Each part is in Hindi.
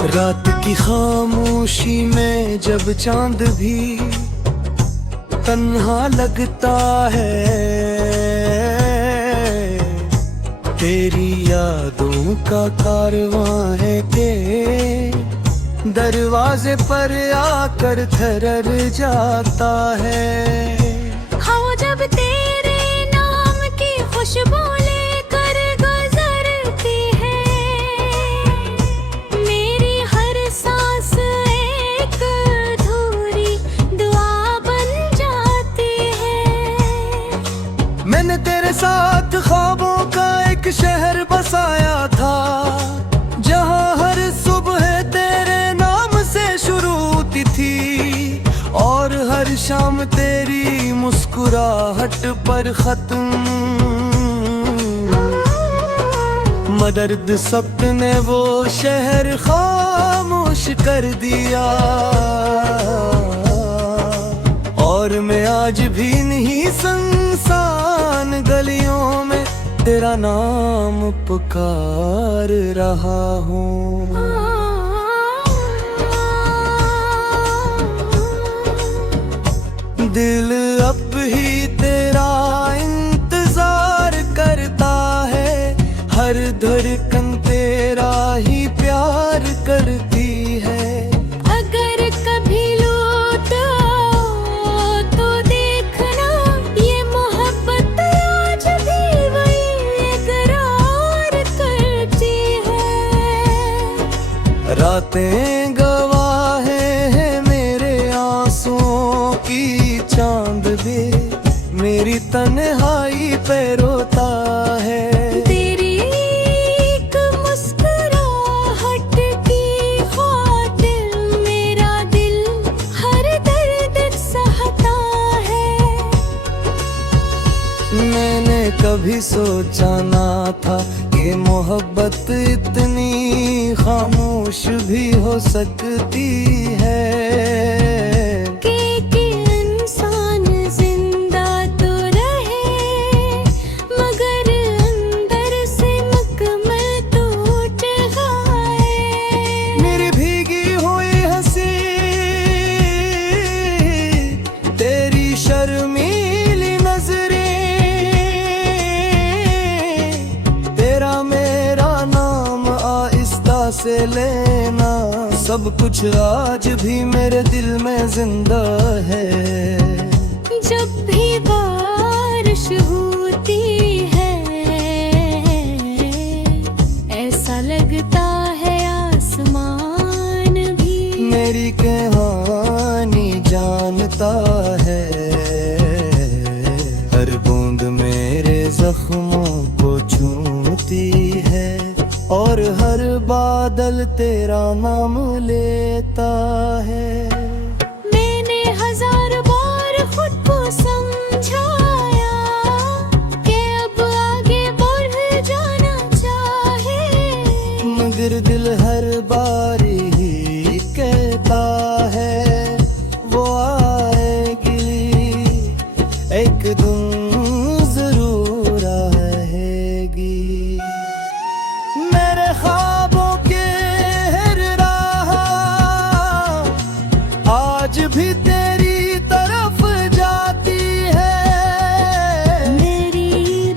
रात की खामोशी में जब चांद भी तन्हा लगता है, तेरी यादों का कारवां है के दरवाजे पर आकर ठहर जाता है। हाँ, जब तेरे नाम की खुशबू लेकर गुजरती है, मेरी हर सांस एक अधूरी दुआ बन जाती है। मैंने तेरे साथ ख्वाबों का एक शहर बसाया था, जहाँ हर सुबह तेरे नाम से शुरू होती थी और हर शाम तेरी मुस्कुराहट पर खत्म। मदर्द सपने वो शहर खामोश कर दिया, और मैं आज भी नहीं सुनसान गलियों में तेरा नाम पुकार रहा हूँ। दिल अब ही तेरा इंतजार करता है, हर धड़कन तेरा ही प्यार करती है। अगर कभी लौट आओ तो देखना, ये मोहब्बत आज भी वही इकरार करती है। रातें गवाह हैं मेरे आंसुओं की, चांद भी मेरी तन्हाई पे रोता है। तेरी एक मुस्कुराहट की खातिर मेरा दिल हर दर्द सहता है। मैंने कभी सोचा ना था कि मोहब्बत इतनी खामोश भी हो सकती है। कि इंसान जिंदा तो रहे, मगर अंदर से मुकम्मल टूट गए। मेरी भीगी हुई हंसी, तेरी शर्मीली नजरें, तेरा मेरा नाम आहिस्ता से लेना, सब कुछ आज भी मेरे दिल में जिंदा है। जब भी बारिश होती है, ऐसा लगता है आसमान भी मेरी कहानी जानता है, हर बूंद मेरे जख्मों को छूती है, और हर बादल तेरा नाम लेता है। मैंने हजार बार खुद को समझाया कि अब आगे बढ़ जाना चाहे, मगर दिल हर बार ही कहता है वो आएगी एक दिन जरूर आएगी। मेरे ख्वाबों के हर राह आज भी तेरी तरफ जाती है। मेरी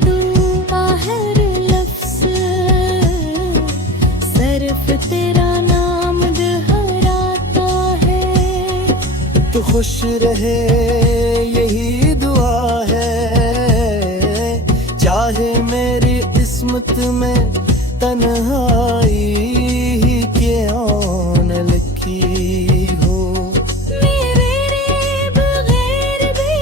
दुआ हर लफ्ज़ सिर्फ तेरा नाम दोहराता है। तू खुश रहे यही दुआ है, चाहे मेरी किस्मत में तन्हाई ही क्यों न लिखी हो। मेरे बगैर भी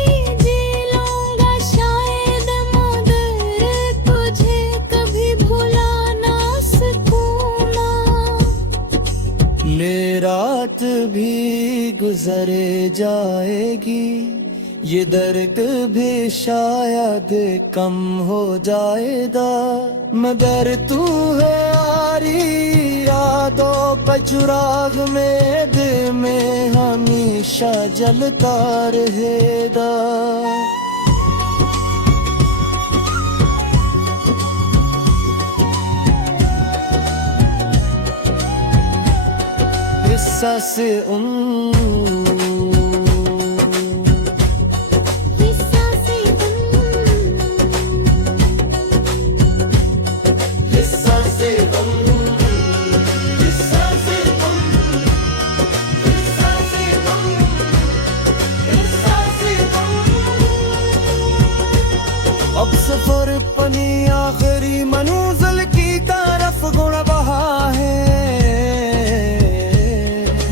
जी लूंगा शायद, मगर तुझे कभी भुला ना सकूं ना। ले रात भी गुजरे जाएगी, ये दर्द भी शायद कम हो जाएगा, मगर तू है यारी यादों का चुराग में दिल में हमेशा जलता रहेगा। हिस्सा से हिस्सा से हिस्सा से हिस्सा से हिस्सा से हिस्सा से अब सफर पनी आखिरी मंजिल की तरफ गुण बहा है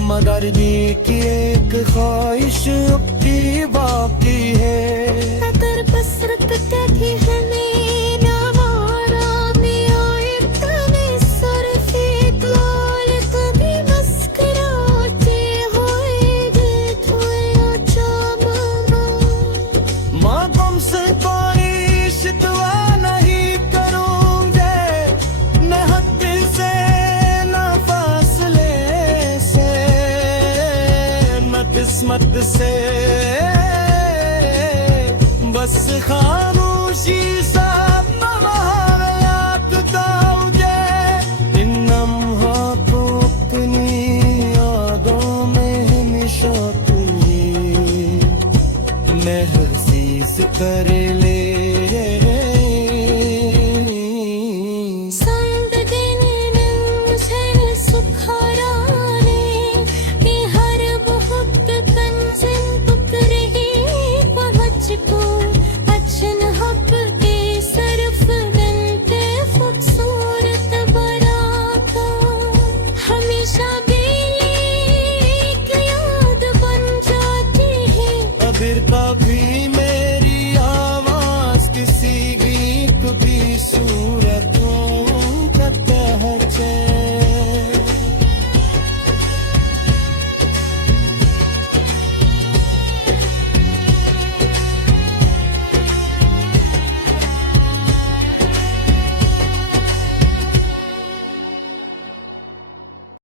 मगर भी की एक ख्वाहिश अब की बाकी है अगर बसरत त्यागी है किस्मत से बस खामोशी सा यादता मुझे इन लम्हों को अपनी यादों में हमेशा तुम्हें महसूस कर